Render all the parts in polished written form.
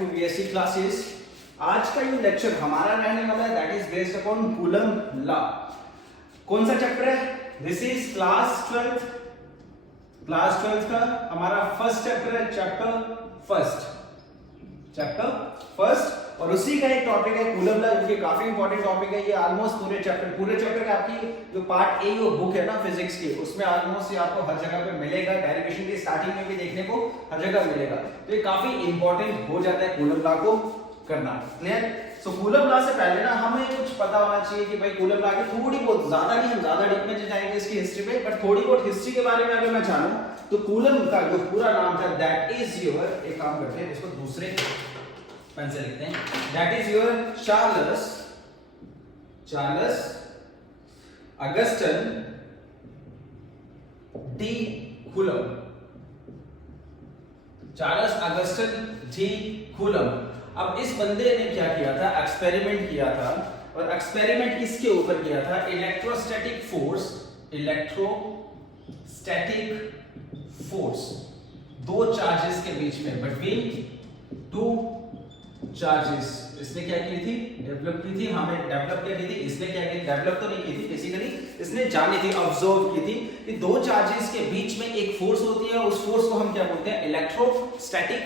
To BSc classes. आज का ये लेक्चर हमारा रहने वाला है that is based upon coulomb law. कौन सा चैप्टर है? दिस इज क्लास 12 का हमारा फर्स्ट चैप्टर है, चैप्टर फर्स्ट और उसी का एक टॉपिक है कूलम लॉ, जो कि काफी इंपॉर्टेंट टॉपिक है। ये ऑलमोस्ट पूरे चैप्टर का आपकी जो पार्ट ए वो बुक है ना फिजिक्स की, उसमें ऑलमोस्ट ये आपको हर जगह पे मिलेगा। डेरिवेशन की स्टार्टिंग में भी देखने को हर जगह मिलेगा, तो ये काफी इंपॉर्टेंट हो जाता है कूलम लॉ को करना। क्लियर? सो कूलम लॉ से पहले ना हमें कुछ पता होना चाहिए कि भाई कूलम लॉ की थोड़ी बहुत, ज्यादा नहीं, हम ज्यादा डीप में जाएंगे इसकी हिस्ट्री पे, बट थोड़ी बहुत हिस्ट्री के बारे में अगर मैं जानूं तो कूलम का जो पूरा नाम था दैट इज योर, एक काम करते हैं इसको दूसरे पेन से लिखते हैं, that is your Charles Augustan D coulomb. Charles Augustan D coulomb. अब इस बंदे ने क्या किया था? एक्सपेरिमेंट किया था, और एक्सपेरिमेंट किसके ऊपर किया था? इलेक्ट्रोस्टैटिक फोर्स दो चार्जेस के बीच में, बिटवीन टू चार्जेस। इसने क्या की थी? डेवलप की थी। हमें डेवलप क्या की थी? इसने क्या की? डेवलप तो नहीं की थी, बेसिकली इसने जानी थी, ऑब्जर्व की थी कि दो चार्जेस के बीच में एक फोर्स होती है, उस फोर्स को हम क्या बोलते हैं? इलेक्ट्रोस्टैटिक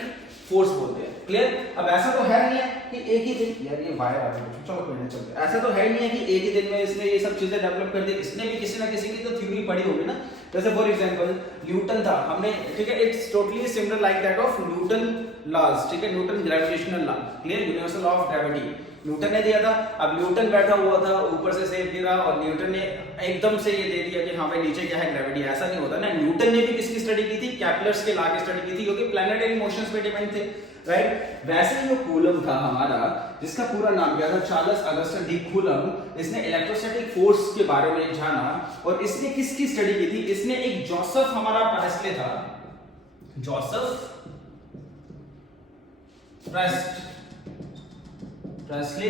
फोर्स बोलते हैं। क्लियर? अब ऐसा तो है नहीं है कि एक ही दिन, यार ये वायर आ गई, चलो कोई नहीं, चलते। ऐसा तो है नहीं है कि एक ही दिन में इसने ये सब चीजें डेवलप कर दी। इसने भी किसी ना किसी की तो थ्योरी पढ़ी होगी ना। जैसे फॉर एग्जांपल न्यूटन था, हमने, ठीक है, it's totally similar like that of Newton laws, ठीक है, Newton gravitational law, clear, universal law of gravity Newton ने दिया था। अब न्यूटन बैठा हुआ था, ऊपर से सेब गिरा और न्यूटन ने एकदम से ये दे दिया कि हाँ भाई नीचे क्या है? ग्रेविटी। ऐसा नहीं होता ना। न्यूटन ने भी किसकी स्टडी की थी? कैपलर्स के लॉ की स्टडी की थी, क्योंकि प्लैनेटरी मोशंस पे डिपेंड थे, राइट? वैसे ही जो कूलम था हमारा, जिसका पूरा नाम क्या था? Charles Augustan D coulomb. इसने इलेक्ट्रोस्टैटिक फोर्स के बारे में जाना, और इसने किसकी स्टडी की थी? इसने एक जोसेफ हमारा प्रेस्ले था, जोसेफ प्रेस्ले,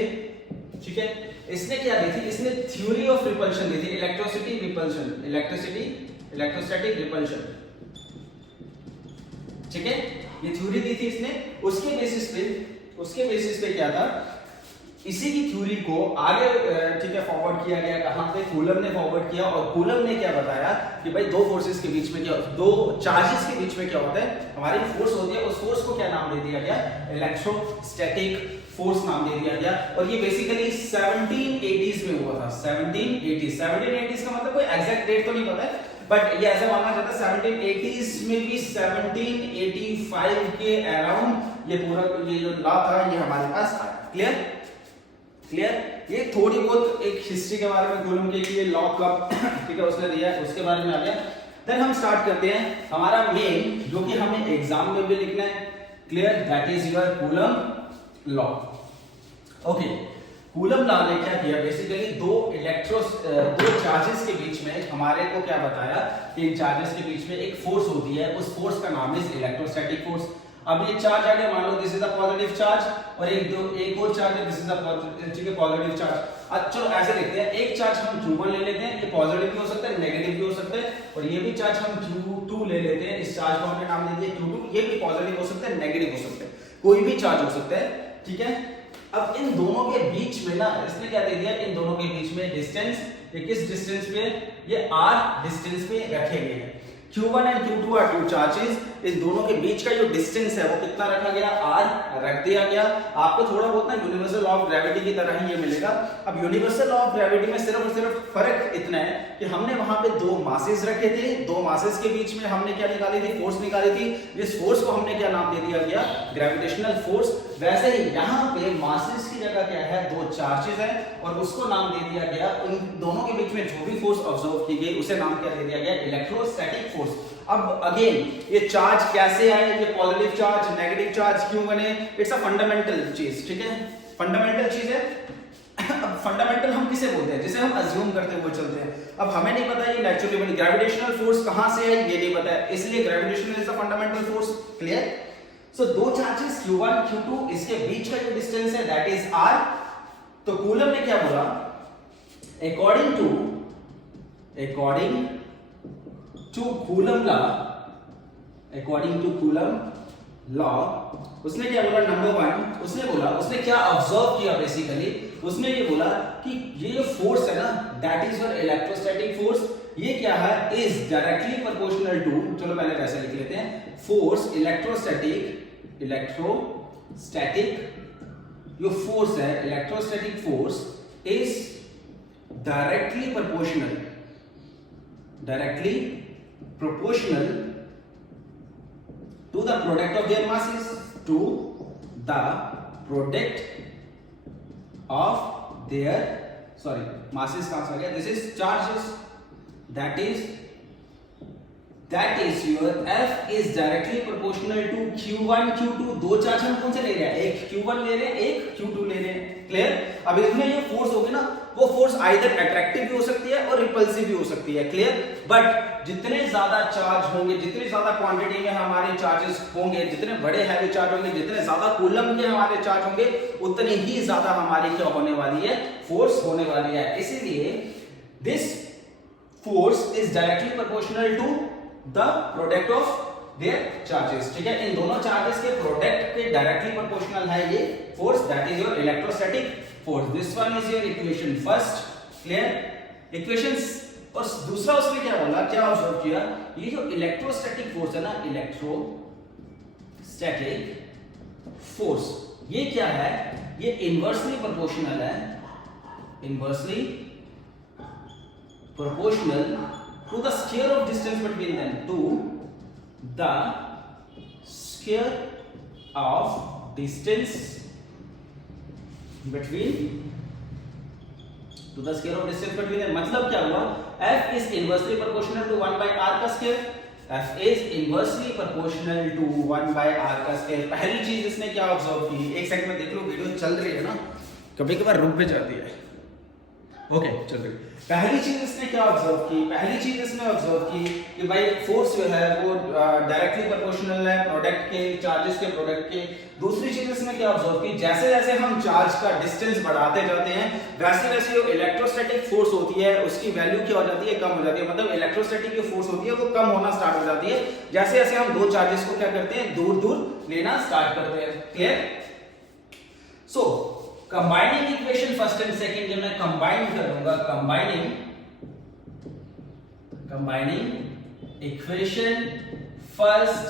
ठीक है। इसने क्या दी थी? इसने थ्योरी ऑफ रिपल्शन दी थी, इलेक्ट्रोस्टैटिक रिपल्शन, ठीक है, ये थ्योरी दी थी इसने। उसके बेसिस पे क्या था? इसी की थ्योरी को आगे, ठीक है, फॉरवर्ड किया गया। कहां पे? कूलम ने फॉरवर्ड किया, और कूलम ने क्या बताया कि भाई दो फोर्सेस के बीच में क्या, दो चार्जेस के बीच में क्या होता है? हमारी फोर्स होती है, उस फोर्स को क्या नाम दे दिया गया? इलेक्ट्रोस्टैटिक फोर्स नाम दे दिया गया। और ये बेसिकली 1780s में हुआ था। 1780s का मतलब कोई एग्जैक्ट डेट तो नहीं पता है, बट ये ऐसा माना जाता है 1780s में भी 1785 के अराउंड ये पूरा ये जो लॉ था ये हमारे पास आया। क्लियर? ये थोड़ी बहुत एक हिस्ट्री के बारे में कूलम के कि ये लॉ कब, ठीक है, उसने दिया है, उसके बारे में आ गया। देन हम स्टार्ट करते हैं हमारा मेन, जो कि हमें एग्जाम में भी लिखना है। Clear? That is your Coulomb law. Okay, coulomb law ने क्या किया? बेसिकली दो चार्जेस के बीच में हमारे को क्या बताया कि इन चार्जेस के बीच में एक फोर्स होती है, उस फोर्स का नाम है इलेक्ट्रोस्टैटिक फोर्स। अब ये चार्ज आ गया, मान लो this is a positive charge, और एक और चार्ज है, this is a positive charge. अब चलो ऐसे देखते हैं, एक चार्ज हम Q1 ले लेते हैं, ये पॉजिटिव भी हो सकता है, नेगेटिव भी हो सकता है, और ये भी चार्ज हम Q2 ले लेते हैं, इस चार्ज को हमने नाम दे दिया Q2, ये भी पॉजिटिव हो सकता है, नेगेटिव हो सकता है, कोई भी चार्ज हो सकता है, ठीक है। अब इन दोनों के बीच में ना इसने क्या दे दिया? इन दोनों के बीच में डिस्टेंस, ये किस डिस्टेंस पे? ये r डिस्टेंस पे रखे गए हैं। Q1 and Q2 are two charges, इन दोनों के बीच का जो डिस्टेंस है वो कितना रखा गया? r रख दिया गया। आपको थोड़ा बहुत ना यूनिवर्सल लॉ ऑफ ग्रेविटी की तरह ही ये मिलेगा। अब यूनिवर्सल लॉ ऑफ ग्रेविटी में सिर्फ और सिर्फ फर्क इतना है कि हमने वहां पे दो मासेस रखे थे, दो मासेस के बीच में हमने क्या निकाली थी? फोर्स निकाली थी। इस फोर्स को हमने क्या नाम दे दिया गया? Gravitational force. वैसे ही यहाँ पे मासेस की जगह क्या है? दो चार्जेस है, और उसको नाम दे दिया गया, उन दोनों के बीच में जो भी फोर्स ऑब्जर्व की गई उसे नाम क्या दे दिया गया? Electrostatic force. अब अगेन ये चार्ज कैसे आए? ये पॉजिटिव चार्ज, नेगेटिव चार्ज क्यों बने? इट्स अ फंडामेंटल चीज, ठीक है, फंडामेंटल चीज है। अब फंडामेंटल हम किसे बोलते हैं? जिसे हम अज्यूम करते हुए चलते हैं। अब हमें नहीं पता ये नेचुरली बनी, ग्रेविटेशनल फोर्स कहां से है ये नहीं पता है, इसलिए gravitational is a fundamental force. Clear? So दो चार्जेस Q1 Q2, इसके बीच का जो डिस्टेंस है दैट इज r। तो कूलम ने क्या बोला? According to coulomb law, according to Coulomb law, उसने क्या बोला, नंबर वन उसने क्या ऑब्जर्व किया बेसिकली, उसने ये बोला कि ये जो फोर्स है ना, that is your electrostatic force, ये क्या है, इज डायरेक्टली प्रोपोर्शनल टू, चलो पहले वैसे लिख लेते हैं, फोर्स इलेक्ट्रोस्टैटिक जो फोर्स है, electrostatic force is directly proportional to the product of their masses, to the product of their, sorry masses कहां से आ गया, this is charges, that is your F is directly proportional to Q1 Q2, दो charge हम कौन से ले रहे हैं, एक Q1 ले रहे हैं, एक Q2 ले रहे हैं, क्लियर। अब इसमें ये फोर्स होगी ना, वो फोर्स आइदर अट्रैक्टिव भी हो सकती है और रिपल्सिव भी हो सकती है, क्लियर। बट जितने ज्यादा चार्ज होंगे, जितनी ज्यादा क्वांटिटी में हमारे चार्जेस होंगे, जितने बड़े हैवी चार्ज होंगे, जितने ज्यादा कूलम के हमारे चार्ज होंगे, उतनी ही ज्यादा हमारी क्या होने वाली है, फोर्स होने वाली है। इसीलिए this force is directly proportional to the product of their charges, ठीक है। इन दोनों चार्जेस के प्रोडक्ट के डायरेक्टली प्रोपोर्शनल है ये force, that is your electrostatic force. This one is your equation first, clear. Equation और दूसरा उसने क्या बोला, क्या ऑब्जर्व किया, ये जो इलेक्ट्रोस्टैटिक फोर्स है ना, इलेक्ट्रोस्टैटिक फोर्स, ये क्या है, ये इनवर्सली प्रोपोर्शनल है, inversely proportional to the square of distance between them, to the square of distance between them, मतलब क्या हुआ, F is inversely proportional to 1 by r का square, F is inversely proportional to 1 by r का square। पहली चीज इसने क्या observe की, एक सेकंड में देख लो, वीडियो चल रही है ना, कभी कभार रुक भी जाती है, ओके चल रही। पहली चीज इसने क्या ऑब्जर्व की, पहली चीज इसने ऑब्जर्व की कि भाई फोर्स जो है वो डायरेक्टली प्रोपोर्शनल है प्रोडक्ट के, चार्जेस के प्रोडक्ट के। दूसरी चीज इसने क्या ऑब्जर्व की, जैसे जैसे हम चार्ज का डिस्टेंस बढ़ाते जाते हैं, वैसे वैसे जो इलेक्ट्रोस्टैटिक फोर्स होती है उसकी वैल्यू क्या हो जाती है, कम हो जाती है। मतलब इलेक्ट्रोस्टैटिक जो फोर्स होती है वो कम होना स्टार्ट हो जाती है जैसे जैसे हम दो चार्जेस को क्या करते हैं, दूर दूर लेना स्टार्ट करते हैं, clear. So combining equation first and second जब मैं कंबाइन करूंगा, combining equation first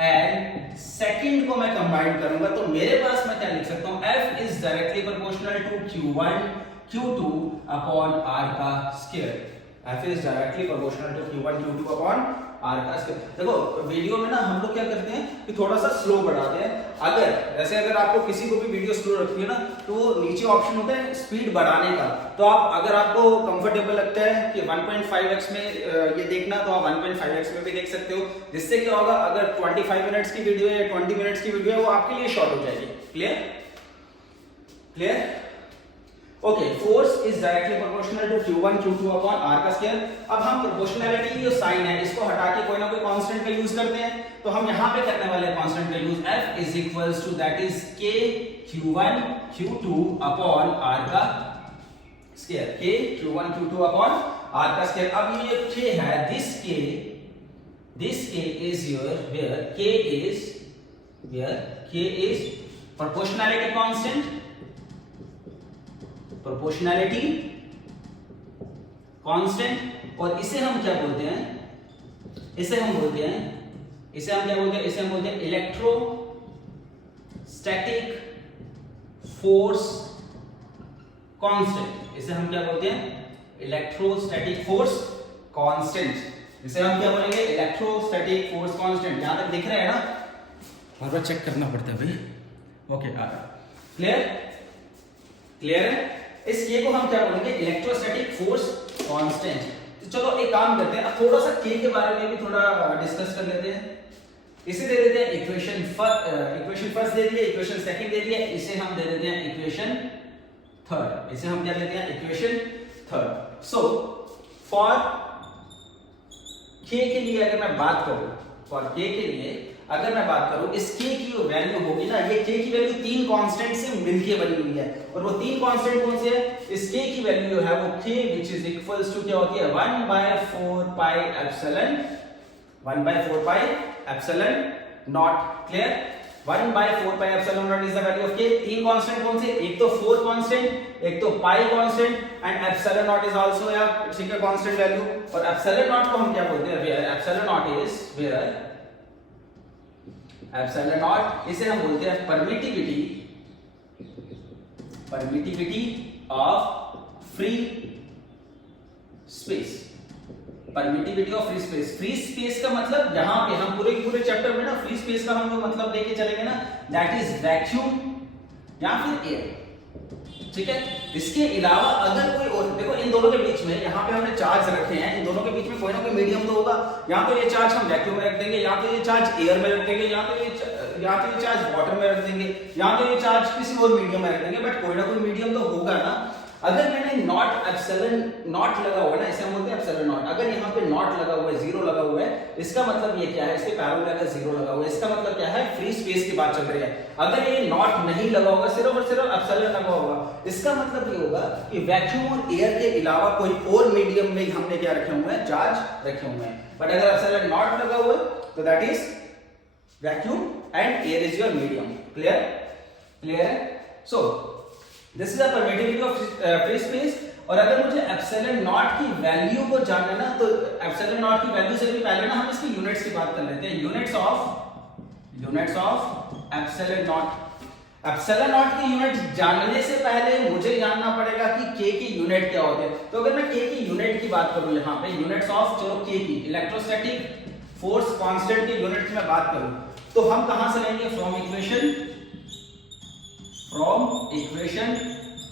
and second को मैं कंबाइन करूंगा, तो मेरे पास मैं क्या लिख सकता हूं, F is directly proportional to Q1 Q2 upon R का square. F is directly proportional to Q1 Q2 upon R का स्क्वायर। देखो वीडियो में ना हम लोग क्या करते हैं कि थोड़ा सा स्लो बढ़ाते हैं। अगर आपको किसी को भी वीडियो स्लो रखती है ना, तो नीचे ऑप्शन होता है स्पीड बढ़ाने का, तो आप अगर आपको कंफर्टेबल लगता है कि 1.5x में ये देखना, तो आप 1.5x में भी देख सकते हो। जिससे क्या होगा, अगर 25 मिनट्स की वीडियो है या 20 मिनट्स की वीडियो है, वो आपके लिए शॉर्ट हो जाएगी, clear. Okay, force is directly proportional to Q1 Q2 upon R का स्क्वायर। अब हम प्रोपोर्शनैलिटी की जो साइन है इसको हटा के कोई ना कोई कांस्टेंट का यूज करते हैं, तो हम यहां पे करने वाले हैं कांस्टेंट का use. F is equals to that is K Q1 Q2 upon R का square, K Q1 Q2 upon R का स्क्वायर। अब ये K है, this K is your where K is proportionality constant, और इसे हम क्या बोलते हैं, इसे हम बोलते हैं इलेक्ट्रोस्टैटिक फोर्स कांस्टेंट। इसे हम क्या बोलते हैं, इलेक्ट्रोस्टैटिक फोर्स कांस्टेंट। इसे हम क्या बोलेंगे, इलेक्ट्रोस्टैटिक फोर्स कांस्टेंट। यहां तक दिख रहा है ना, बार बार चेक करना पड़ता है भाई। ओके, आ रहा, क्लियर है। इस के को हम क्या बोलेंगे, इलेक्ट्रोस्टैटिक फोर्स कांस्टेंट। तो चलो एक काम करते हैं, अब थोड़ा सा के के बारे में भी थोड़ा डिस्कस कर लेते हैं। इसे दे देते हैं इक्वेशन फर्स्ट दे दिए, इक्वेशन सेकंड दे दिए, इसे हम दे देते हैं इक्वेशन थर्ड। इसे हम क्या देते हैं, इक्वेशन थर्ड। सो फॉर के के लिए अगर मैं बात करूं, इस k की जो वैल्यू होगी ना, ये k की वैल्यू तीन कांस्टेंट से मिलके बनी हुई है, और वो तीन कांस्टेंट कौन से है, इस k की वैल्यू जो है वो k which is equals to क्या होती है, 1/4 pi epsilon naught. Clear? 1/4 pi epsilon naught is the value of K. तीन कांस्टेंट कौन से? एक तो 4 कांस्टेंट, एक तो pi constant and epsilon naught is also यार ठीक है कांस्टेंट वैल्यू। और एप्सिलॉन नॉट को हम क्या बोलते हैं? Where epsilon naught is where epsilon naught, इसे हम बोलते हैं permittivity of free space. Permittivity of free space. Free space का मतलब यहां पे हम पूरे चैप्टर में ना फ्री स्पेस का हम लोग मतलब लेके चलेंगे ना, दैट इज वैक्यूम या फिर एयर। ठीक है? इसके अलावा अगर कोई और, देखो इन दोनों के बीच में यहाँ पे हमने चार्ज रखे हैं, इन दोनों के बीच में कोई ना कोई मीडियम तो होगा। या तो ये चार्ज हम वैक्यूम में रख देंगे, या तो ये चार्ज एयर में रख देंगे, या तो ये चार्ज वाटर में रख देंगे, या तो ये चार्ज किसी और मीडियम में रख देंगे, बट कोई ना कोई मीडियम तो होगा ना। अगर मैंने नॉट एप्सिलॉन नॉट लगा हुआ है ना, इसे हम बोलते हैं एप्सिलॉन नॉट। अगर यहाँ पे नॉट लगा हुआ है, जीरो लगा हुआ है, इसका मतलब ये क्या है? इसके पैरेलल अगर जीरो लगा हुआ है, इसका मतलब क्या है? फ्री स्पेस की बात चल रही है। अगर ये नॉट नहीं लगा होगा, सिर्फ और सिर्फ एप्सिलॉन लगा होगा, इसका मतलब ये होगा कि वैक्यूम और एयर के अलावा कोई और मीडियम में हमने क्या रखे हुए हैं? चार्ज रखे हुए हैं। बट अगर एप्सिलॉन नॉट लगा हुआ है तो that is vacuum and air is your medium. Clear? Clear है? So this is the permittivity of free space. और अगर मुझे एप्सिलॉन नॉट की वैल्यू को जानना ना, तो एप्सिलॉन नॉट की वैल्यू से भी पहले ना हम इसकी यूनिट्स की बात कर लेते हैं। Units of epsilon not. Epsilon not की यूनिट जानने से पहले मुझे जानना पड़ेगा कि के की यूनिट क्या होते हैं। तो अगर मैं के की यूनिट की बात करूं यहाँ पे, यूनिट्स ऑफ, चलो के की इलेक्ट्रोस्टैटिक फोर्स कांस्टेंट की यूनिट की मैं बात करूं, तो हम कहां से लेंगे? From equation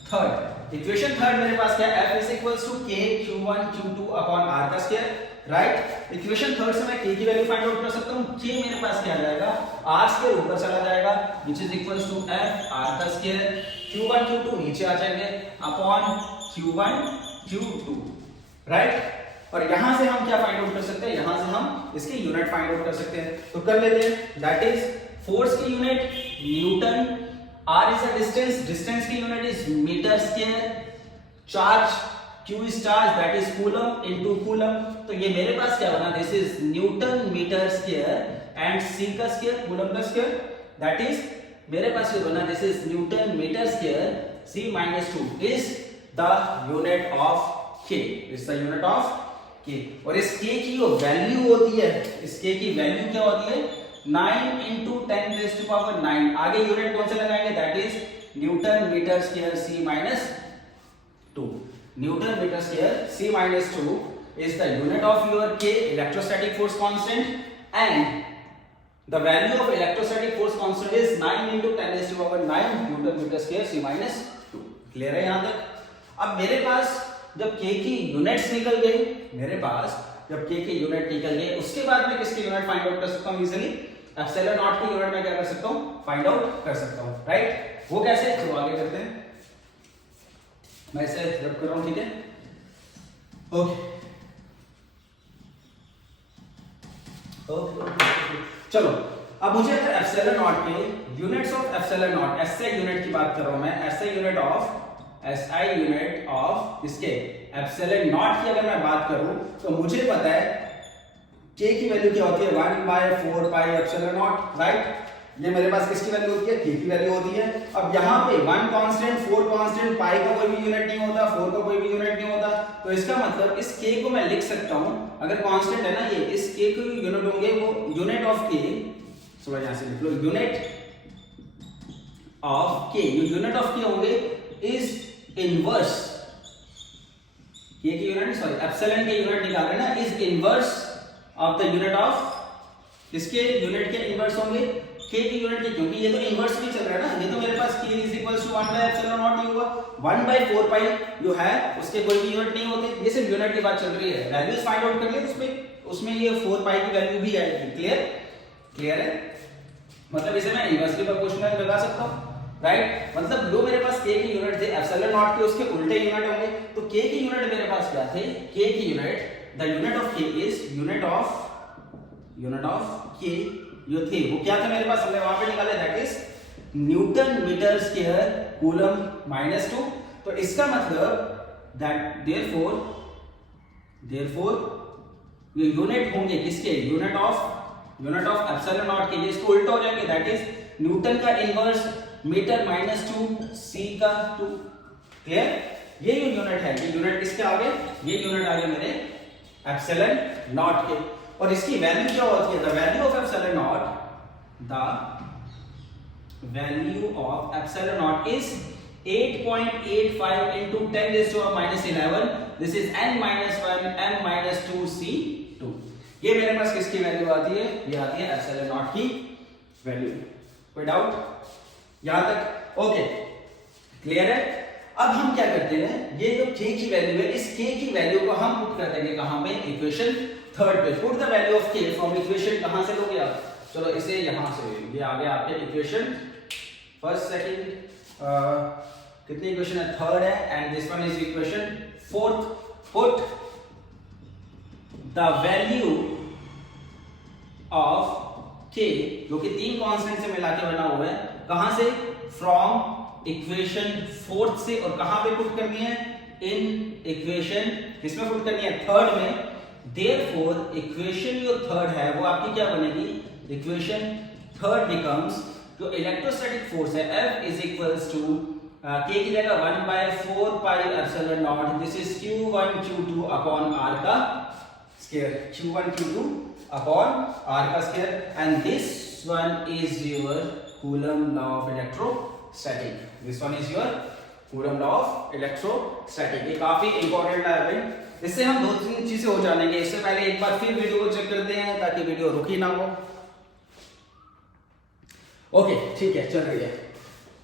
third. Equation third मेरे पास क्या है? F is equals to K Q1 Q2 upon R का स्क्वायर। राइट? इक्वेशन थर्ड से मैं K की वैल्यू फाइंड आउट कर सकता हूँ। K मेरे पास क्या आ जाएगा? R स्क्वायर ऊपर चला जाएगा, which is equals to F R का स्क्वायर। Q1 Q2 नीचे आ जाएंगे अपॉन Q1 Q2। राइट? और यहां से हम क्या फाइंड आउट कर सकते हैं? यहां से हम इसकी यूनिट फाइंड आउट कर सकते हैं। तो कर लेते हैं। दैट इज फोर्स की unit newton, R is a distance की unit is metre square, charge Q is charge that is coulomb into coulomb. तो ये मेरे पास क्या बना? This is newton metre square and C का स्क्वायर कूलम का स्क्वायर, दैट इज मेरे पास ये बना this is newton metre square C minus 2 is the unit of K, is the unit of K। और इस K की जो वैल्यू होती है, इस K की वैल्यू क्या होती है? 9 into 10 raised to power 9। आगे यूनिट कौन से लगाएंगे? That is newton metre square C minus 2। Newton metre square C minus 2 is the unit of your K electrostatic force constant and the value of electrostatic force constant is 9 into 10 raised to power 9 newton metre square C minus 2। Clear है यहां तक? अब मेरे पास जब K की units निकल गई, जब K की यूनिट निकल गई, उसके बाद मैं किसकी यूनिट फाइंड आउट कर सकता हूं? इजीली एप्सिलॉन नॉट की यूनिट में क्या कर सकता हूं? फाइंड आउट कर सकता हूं। राइट? वो कैसे? तो आगे करते हैं। मैं इसे रब कर रहा हूं, ठीक है? ओके। चलो अब मुझे अगर एप्सिलॉन नॉट के units of epsilon not, SI unit की बात कर रहा हूं मैं, एसआई यूनिट ऑफ इसके एप्सिलॉन नॉट की अगर मैं बात करूं, तो मुझे पता है K की वैल्यू क्या होती है? 1/4 पाई एप्सिलॉन नॉट। राइट? ये मेरे पास किसकी वैल्यू होती है? K की वैल्यू होती है। अब यहाँ पे 1 कांस्टेंट, 4 कांस्टेंट, पाई का कोई भी यूनिट नहीं होता, 4 का कोई भी यूनिट नहीं होता। तो इसका मतलब इस K को मैं लिख सकता हूँ, अगर कांस्टेंट है ना ये, इस K के यूनिट होंगे वो यूनिट ऑफ K, सो यहां से लिख लो unit of K। Unit of K होंगे इज इनवर्स, K की यूनिट, सॉरी एप्सिलॉन के यूनिट निकाल रहे हैं ना, is inverse of the unit of, इसके यूनिट के इनवर्स होंगे K की यूनिट के, क्योंकि ये तो इनवर्स भी चल रहा है ना। ये तो मेरे पास K is equals to one by epsilon not ही होगा। 1/4 पाई जो है उसके कोई भी यूनिट नहीं होते, ये सिर्फ यूनिट की बात चल रही है। वैल्यूज फाइंड आउट कर लिए, उसमें ये 4 पाई की वैल्यू भी आएगी। क्लियर है? मतलब इसे मैं इनवर्सली प्रोपोर्शनल लगा सकता हूं। राइट? मतलब जो मेरे पास K की यूनिट थे एप्सिलॉन नॉट के, उसके उल्टे यूनिट होंगे। तो K की यूनिट मेरे पास क्या थे? K की unit, the unit of K is unit of K जो थे वो क्या था मेरे पास? हमने वहां पे निकाले, that is newton metre square coulomb -2। तो इसका मतलब दैट देयरफॉर ये यूनिट होंगे किसके? Unit of unit of epsilon not के लिए इसको उल्टा हो जाएंगे, दैट इज न्यूटन का इनवर्स मीटर माइनस 2 सी का 2। क्लियर? ये जो यूनिट है, ये यूनिट किसके आगे, ये यूनिट आगे मेरे एप्सिलॉन नॉट के। और इसकी वैल्यू क्या होती है, the value of epsilon not, the value of epsilon naught is 8.85 into 10 raised to minus 11, this is n minus 1 m minus 2 c2। ये मेरे पास किसकी वैल्यू आती है, ये आती है एप्सिलॉन नॉट की वैल्यू। कोई डाउट यहां तक? ओके, क्लियर है? अब हम क्या करते हैं, ये जो k की वैल्यू है, इस k की वैल्यू को हम पुट कर देंगे कहां पे, इक्वेशन थर्ड पे। Put the value of k from equation, कहां से लोगे आप, चलो इसे यहां से, ये आ गया आपके इक्वेशन फर्स्ट सेकंड, कितनी इक्वेशन है, थर्ड है, and this one is equation fourth. Put the value of k, जो कि तीन कांस्टेंट से मिला के बना हुआ है, कहां से, फ्रॉम इक्वेशन फोर्थ से, और कहां पे पुट करनी है, इन इक्वेशन, किसमें पुट करनी है, थर्ड में। देयरफॉर इक्वेशन जो थर्ड है वो आपकी क्या बनेगी, इक्वेशन थर्ड बिकम्स, जो इलेक्ट्रोस्टैटिक फोर्स है F is equals to k की जगह 1/4 pi epsilon naught, this is q1 q2 upon r का square, q1 q2 upon r का square, and this one is your Coulomb law of electrostatic, this one is your Coulomb law of electrostatic. ये काफी important है भाई, इससे हम दो तीन चीजें हो जानेंगे। इससे पहले एक बार फिर वीडियो को चेक करते हैं ताकि वीडियो रुकी ना हो। ओके ठीक है, चल रही है।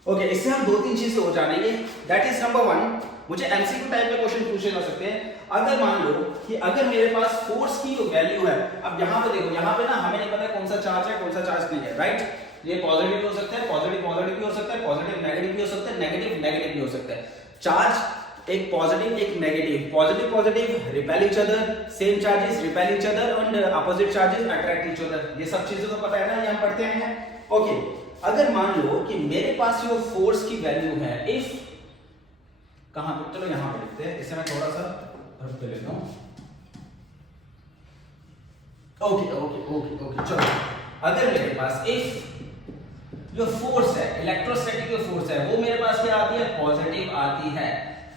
ओके, इससे हम दो तीन चीजें हो जानेंगे, दैट इज नंबर 1, मुझे एमसीक्यू टाइप के क्वेश्चन पूछे जा सकते हैं। अगर मान लो कि अगर मेरे पास फोर्स की जो वैल्यू है, अब यहां पे देखो, यहां पे ना हमें नहीं पता कौन सा चार्ज है कौन सा चार्ज नहीं है, राइट? ये पॉजिटिव भी हो सकता है, पॉजिटिव भी हो सकता है, पॉजिटिव नेगेटिव भी हो सकता है, नेगेटिव भी हो सकता है। चार्ज एक पॉजिटिव एक negative, positive repel each other, same charges repel each other, and opposite charges attract each other. ये सब चीजें तो पता है ना, ये हम पढ़ते हैं। ओके, अगर मान लो कि मेरे पास जो फोर्स की वैल्यू है, इफ कहां पे, चलो यहां पे लिखते हैं, इसे मैं थोड़ा सा रख के लेता हूं। ओके, चलो, अगर मेरे पास इफ जो फोर्स है, इलेक्ट्रोस्टैटिक जो फोर्स है, वो मेरे पास क्या आती है, पॉजिटिव आती है।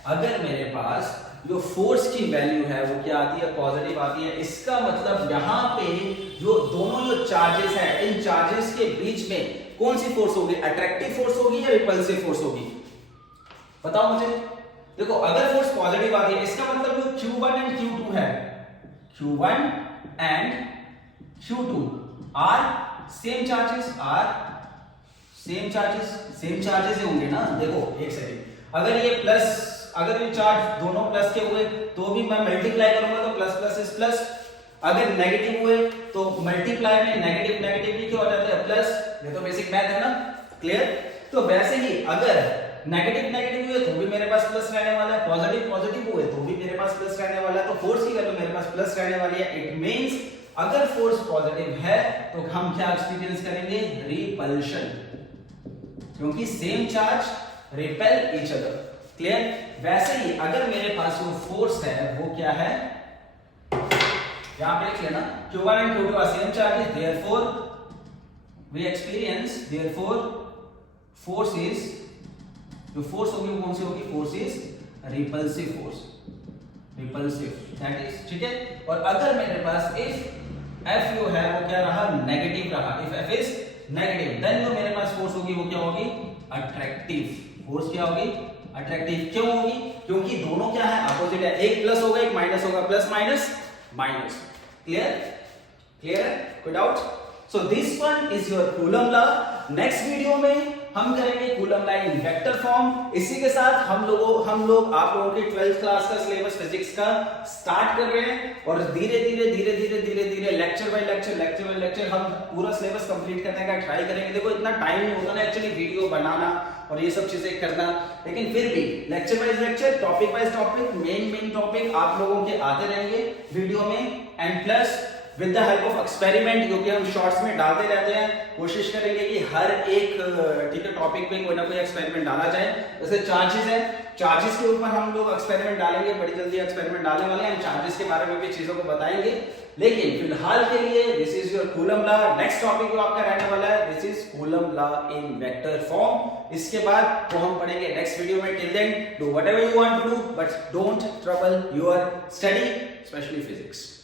अगर मेरे पास जो फोर्स की वैल्यू है वो क्या आती है, पॉजिटिव आती है, इसका मतलब यहां पे जो दोनों जो चार्जेस है, इन चार्जेस के बीच में कौन सी फोर्स होगी, अट्रैक्टिव फोर्स होगी या रिपल्सिव फोर्स होगी, बताओ मुझे। देखो, अगर फोर्स पॉजिटिव आ रही है, इसका मतलब जो Q1 एंड Q2 है, Q1 and Q2 are same charges, same charges होंगे ना। देखो एक सेकंड, अगर ये प्लस, अगर ये चार्ज दोनों प्लस के हुए तो भी मैं मल्टीप्लाई करूंगा तो प्लस प्लस इज प्लस, अगर नेगेटिव हुए तो मल्टीप्लाई में नेगेटिव भी क्या हो जाता है, प्लस। ये तो बेसिक मैथ है ना, क्लियर? तो वैसे ही अगर नेगेटिव हुए तो भी मेरे पास प्लस रहने वाला है, पॉजिटिव हुए तो भी मेरे पास प्लस रहने वाला है, तो फोर्स की वैल्यू मेरे पास प्लस रहने वाली है। इट मींस अगर फोर्स पॉजिटिव है तो हम क्या एक्सपीरियंस करेंगे, रिपल्शन, क्योंकि same charge repel each other, clear? वैसे ही अगर मेरे पास जो फोर्स है वो क्या है, यहां पे लिख लेना, Q1 and Q2 are same charges, therefore we experience, therefore force is, जो फोर्स होगी वो कौन सी होगी, force is repulsive force, that is, ठीक है। और अगर मेरे पास इफ F जो है वो क्या रहा, नेगेटिव रहा, if F is negative, then जो मेरे पास फोर्स होगी वो क्या होगी, अट्रैक्टिव फोर्स। क्या होगी, अट्रैक्टिव। क्यों होगी, क्योंकि दोनों क्या है, अपोजिट है, एक प्लस होगा एक माइनस होगा, प्लस माइनस। क्लियर है, कोई doubt? So this one is your Coulomb law. Next video में हम करेंगे coulomb law in vector form. इसी के साथ हम लोग आप लोगों के 12th क्लास का सिलेबस फिजिक्स का स्टार्ट कर रहे हैं, और धीरे धीरे लेक्चर बाय लेक्चर हम पूरा सिलेबस कंप्लीट करने का ट्राई करेंगे। देखो इतना टाइम नहीं होता ना एक्चुअली वीडियो बनाना और ये सब चीजें करना, लेकिन फिर भी lecture wise lecture, topic wise topic, main topic आप लोगों के आते रहेंगे वीडियो में, and plus with the help of experiment, क्योंकि हम शॉर्ट्स में डालते रहते हैं, कोशिश करेंगे कि हर एक ठीक है टॉपिक पे कोई ना कोई एक्सपेरिमेंट डाला जाए। जैसे चार्जेस है, चार्जेस के ऊपर हम लोग एक्सपेरिमेंट डालेंगे, बड़ी जल्दी एक्सपेरिमेंट डालने वाले हैं, हम चार्जेस के बारे में भी चीजों को बताएंगे। लेकिन फिलहाल के लिए this is your Coulomb law. Next topic जो आपका रहने वाला है this is Coulomb law in vector form. इसके बाद वो हम पढ़ेंगे नेक्स्ट वीडियो में। Till then do whatever you want to do, but don't trouble your study, specially physics.